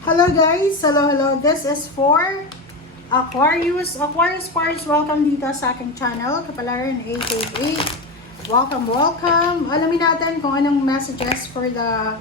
Hello guys! Hello! This is for Aquarius. Aquarius, welcome dito sa aking channel. Kapalaran 888. Welcome! Alamin natin kung anong messages for the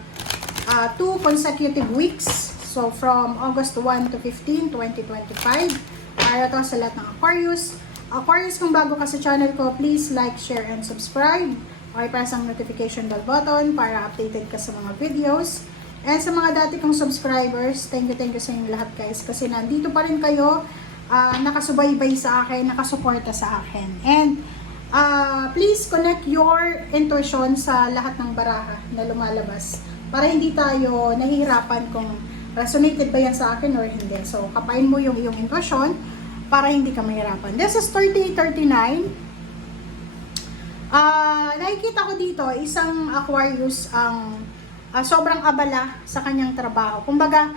2 consecutive weeks. So from August 1 to 15, 2025. Para to sa lahat ng Aquarius. Aquarius, kung bago ka sa channel ko, please like, share, and subscribe. Okay, press ang notification bell button para updated ka sa mga videos. And sa mga dati kong subscribers, thank you sa inyo lahat guys. Kasi nandito pa rin kayo, nakasubaybay sa akin, nakasuporta sa akin. And please connect your intuition sa lahat ng baraha na lumalabas. Para hindi tayo nahihirapan kung resonated ba yan sa akin or hindi. So, kapain mo yung iyong intuition para hindi ka mahirapan. This is 3839. Nakikita ko dito, isang Aquarius ang sobrang abala sa kanyang trabaho. Kumbaga,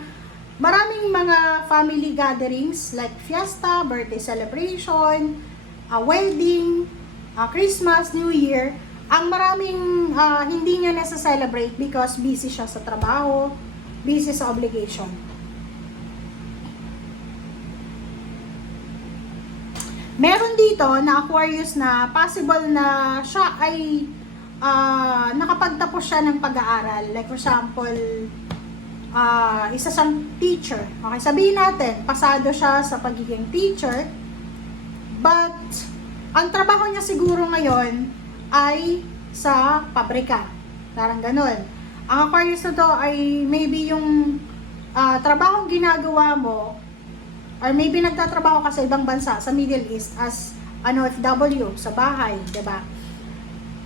maraming mga family gatherings like fiesta, birthday celebration, wedding, Christmas, New Year. Ang maraming hindi niya nasa-celebrate because busy siya sa trabaho, busy sa obligation. Meron dito na Aquarius na possible na siya ay nakapagtapos siya ng pag-aaral. Like for example, isa siyang teacher. Okay, sabihin natin, pasado siya sa pagiging teacher. But, ang trabaho niya siguro ngayon ay sa pabrika. Parang ganun. Ang Aquarius na to ay maybe yung trabahong ginagawa mo or maybe nagtatrabaho ka sa ibang bansa, sa Middle East as an OFW, sa bahay, diba?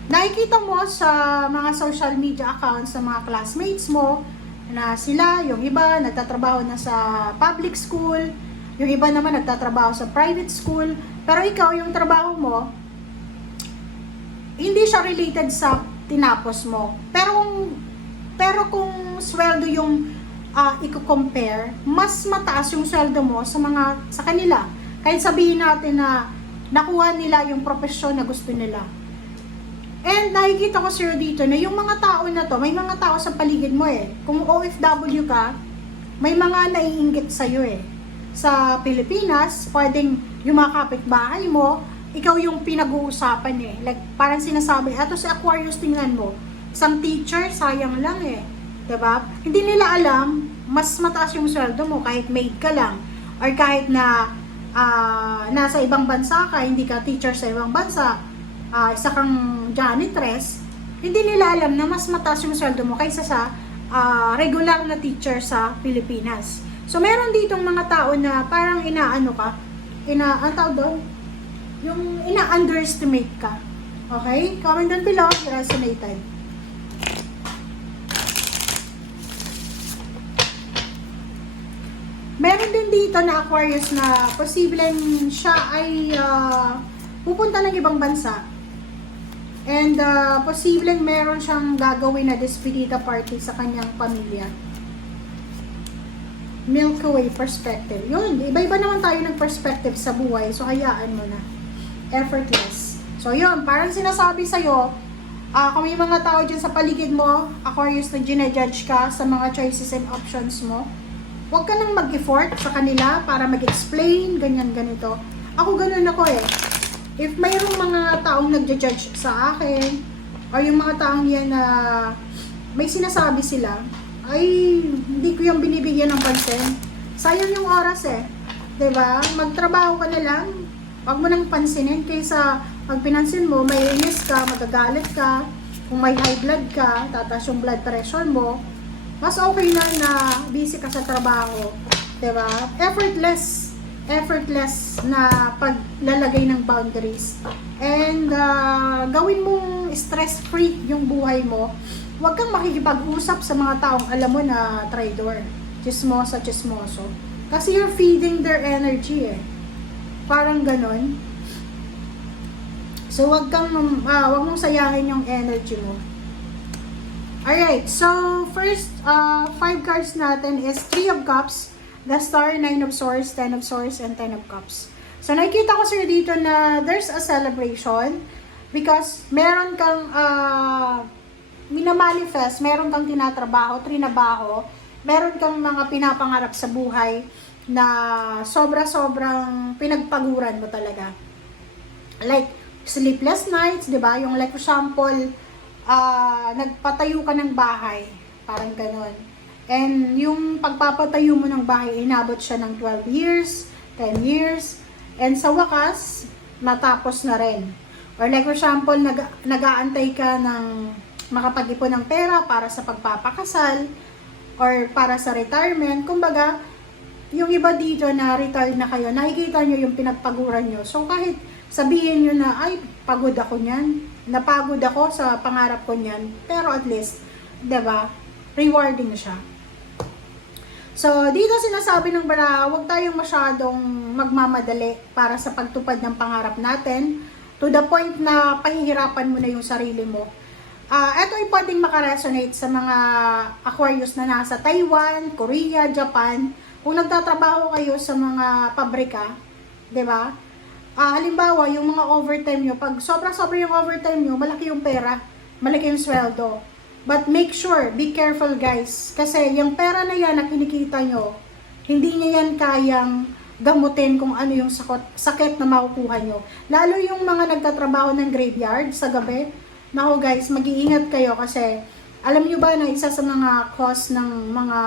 Nakikita mo sa mga social media accounts sa mga classmates mo na sila, yung iba nagtatrabaho na sa public school, yung iba naman nagtatrabaho sa private school, pero ikaw, yung trabaho mo, hindi siya related sa tinapos mo. Pero kung sweldo yung i-compare, mas mataas yung sweldo mo sa kanila. Kahit sabihin natin na nakuha nila yung profesyon na gusto nila. And nakikita ko sir dito na yung mga tao na to, may mga tao sa paligid mo eh. Kung OFW ka, may mga naiinggit sa'yo eh. Sa Pilipinas, pwedeng yung mga kapitbahay mo, ikaw yung pinag-uusapan eh. Like parang sinasabi, eto si Aquarius, tingnan mo, isang teacher, sayang lang eh. Diba? Hindi nila alam, mas mataas yung sweldo mo kahit maid ka lang. Or kahit na nasa ibang bansa ka, hindi ka teacher sa ibang bansa, isa kang janitress, hindi nila alam na mas mataas yung sweldo mo kaysa sa regular na teacher sa Pilipinas. So, meron ditong mga tao na parang ang tawag doon? Yung ina-underestimate ka. Okay? Comment down below if resonated. Meron din dito na Aquarius na posibleng siya ay pupunta ng ibang bansa. And posibleng meron siyang gagawin na despedida party sa kanyang pamilya. Milky Way perspective. Yun, iba-iba naman tayo ng perspective sa buhay. So, hayaan mo na. Effortless. So, yun, parang sinasabi sa'yo, kung may mga tao dyan sa paligid mo, Aquarius, na ginajudge ka sa mga choices and options mo, huwag ka nang mag-effort sa kanila para mag-explain, ganyan, ganito. Ako ganun ako eh. If mayroong mga taong nagja-judge sa akin, or yung mga taong yan na may sinasabi sila, ay hindi ko yung binibigyan ng pansin. Sayang yung oras eh. 'Di ba? Magtrabaho ka na lang. Huwag mo nang pansinin kaysa pag pinansin mo, may inis ka, magagalit ka, kung may high blood ka, tataas yung blood pressure mo, mas okay na busy ka sa trabaho. 'Di ba? Effortless na paglalagay ng boundaries. And gawin mong stress-free yung buhay mo. Huwag kang makikipag-usap sa mga taong alam mo na traidor, chismoso. Kasi you're feeding their energy eh. Parang ganon. So huwag mong sayangin yung energy mo. Alright, so first 5 cards natin is 3 of Cups, the Star, 9 of Swords, 10 of Swords, and 10 of Cups. So, nakikita ko sir dito na there's a celebration because meron kang minamanifest, meron kang tinatrabaho, trinabaho meron kang mga pinapangarap sa buhay na sobra-sobrang pinagpaguran mo talaga. Like, sleepless nights, di ba? Yung like example, nagpatayo ka ng bahay, parang ganon. And yung pagpapatayo mo ng bahay, inabot siya ng 12 years, 10 years, and sa wakas, natapos na rin. Or like for example, nag-aantay ka ng makapag-ipon ng pera para sa pagpapakasal, or para sa retirement. Kumbaga, yung iba dito na retired na kayo, nakikita nyo yung pinagpaguran nyo. So kahit sabihin nyo na, ay, pagod ako nyan, napagod ako sa pangarap ko nyan, pero at least, diba, rewarding siya. So, dito sinasabi ng bara, huwag tayong masyadong magmamadali para sa pagtupad ng pangarap natin, to the point na pahihirapan mo na yung sarili mo. Ito ay pwedeng makaresonate sa mga Aquarius na nasa Taiwan, Korea, Japan. Kung nagtatrabaho kayo sa mga pabrika, di ba? Halimbawa, yung mga overtime nyo, pag sobra-sobra yung overtime nyo, malaki yung pera, malaki yung sweldo. But make sure, be careful guys, kasi yung pera na yan na kinikita nyo, hindi niya yan kayang gamutin kung ano yung sakit na makukuha nyo. Lalo yung mga nagtatrabaho ng graveyard sa gabi. Nako guys, mag-iingat kayo kasi alam nyo ba na isa sa mga cause ng mga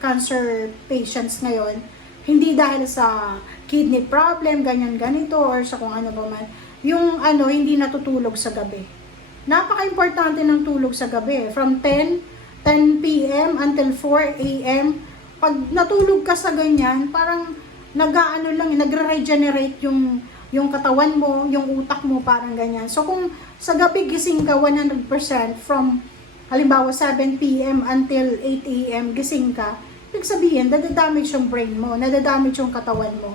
cancer patients ngayon, hindi dahil sa kidney problem, ganyan-ganito, or sa kung ano ba man, yung hindi natutulog sa gabi. Napaka-importante ng tulog sa gabi. From 10 p.m. until 4 a.m. Pag natulog ka sa ganyan, parang nagre-regenerate yung katawan mo, yung utak mo, parang ganyan. So kung sa gabi gising ka 100% from halimbawa 7 p.m. until 8 a.m. gising ka, ibig sabihin, nadadamage yung brain mo, nadadamage yung katawan mo.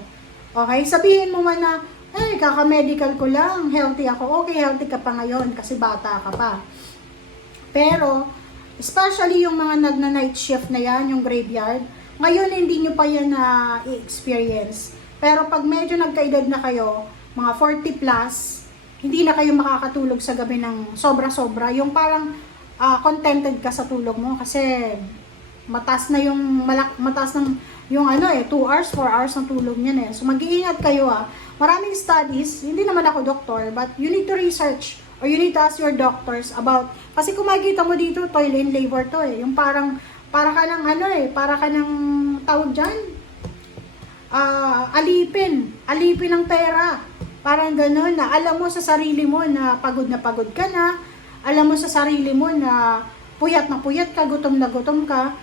Okay? Sabihin mo man na, kaka-medical ko lang, healthy ako. Okay, healthy ka pa ngayon kasi bata ka pa. Pero, especially yung mga nagna-night shift na yan, yung graveyard, ngayon hindi nyo pa yan na i-experience. Pero pag medyo nagkaedad na kayo, mga 40 plus, hindi na kayo makakatulog sa gabi ng sobra-sobra. Yung parang contented ka sa tulog mo kasi mataas na yung mataas ng yung 2 hours, 4 hours ng tulog niyan eh. So mag-iingat kayo Maraming studies, hindi naman ako doktor, but you need to research or you need to ask your doctors about, kasi kung makikita mo dito, toil and labor to eh. Yung para ka ng para ka ng tawag dyan, alipin ng pera. Parang gano'n na alam mo sa sarili mo na pagod ka na, alam mo sa sarili mo na puyat ka, gutom na gutom ka.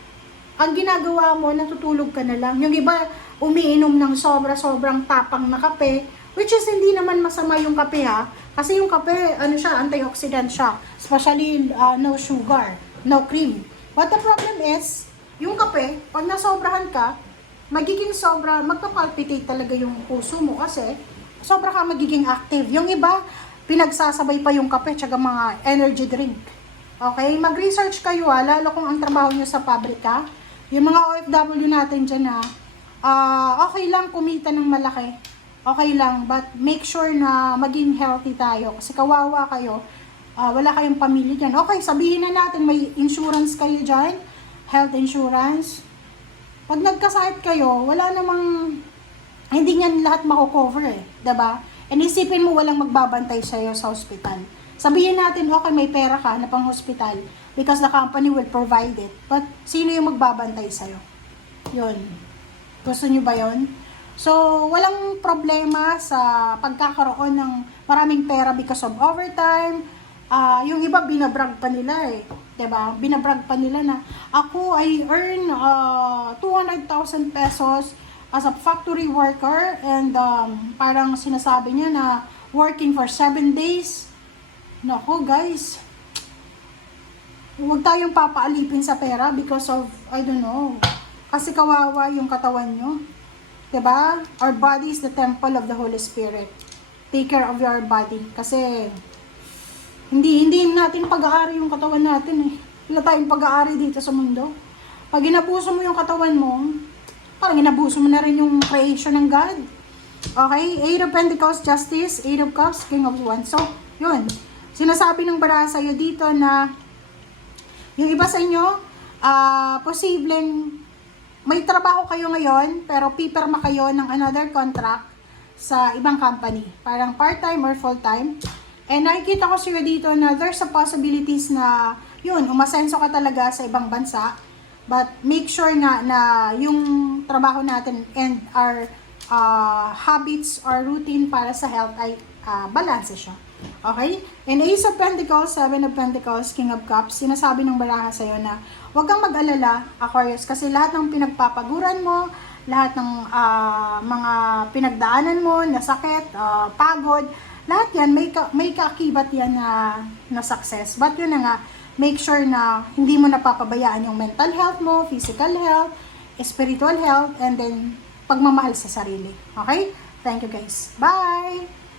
Ang ginagawa mo, natutulog ka na lang. Yung iba, umiinom ng sobrang tapang na kape, which is hindi naman masama yung kape kasi yung kape, antioxidant siya. Especially no sugar, no cream. But the problem is, yung kape, pag nasobrahan ka, magpapalpitate talaga yung puso mo kasi sobra ka magiging active. Yung iba, pinagsasabay pa yung kape tsaka mga energy drink. Okay? Mag-research kayo lalo kung ang trabaho nyo sa pabrika. Yung mga OFW natin dyan okay lang kumita ng malaki. Okay lang, but make sure na maging healthy tayo. Kasi kawawa kayo, wala kayong pamilya dyan. Okay, sabihin na natin may insurance kayo dyan, health insurance. Pag nagkasakit kayo, wala namang, hindi niyan lahat mako-cover diba? And isipin mo walang magbabantay sa'yo sa hospital. Sabihin natin, okay, may pera ka na pang hospital because the company will provide it. But sino yung magbabantay sa'yo? Yun. Gusto nyo ba yun? So, walang problema sa pagkakaroon ng maraming pera because of overtime. Yung iba, binabrag pa nila diba? Binabrag pa nila na ako ay earn 200,000 pesos as a factory worker and parang sinasabi niya na working for 7 days. Nako guys, huwag tayong papaalipin sa pera because of, I don't know, kasi kawawa yung katawan nyo. Diba? Our body is the temple of the Holy Spirit. Take care of your body kasi hindi natin pag-aari yung katawan natin Wala tayong pag-aari dito sa mundo. Pag inabuso mo yung katawan mo, parang inabuso mo na rin yung creation ng God. Okay? 8 of Pentacles, Justice, 8 of Cups, King of Wands. So, yun. Sinasabi ng bara sa'yo dito na yung iba sa inyo, posibleng may trabaho kayo ngayon, pero pipirma kayo ng another contract sa ibang company. Parang part-time or full-time. And nakikita ko siya dito na there's a possibilities na yun, umasenso ka talaga sa ibang bansa. But make sure na yung trabaho natin and our habits or routine para sa health ay balance siya. Okay? And Ace of Pentacles, Seven of Pentacles, King of Cups, sinasabi ng baraha sa'yo na huwag kang mag-alala, Aquarius, kasi lahat ng pinagpapaguran mo, lahat ng mga pinagdaanan mo, na sakit, pagod, lahat yan, may kaakibat yan na success. But yun na nga, make sure na hindi mo napapabayaan yung mental health mo, physical health, spiritual health, and then pagmamahal sa sarili. Okay? Thank you guys. Bye!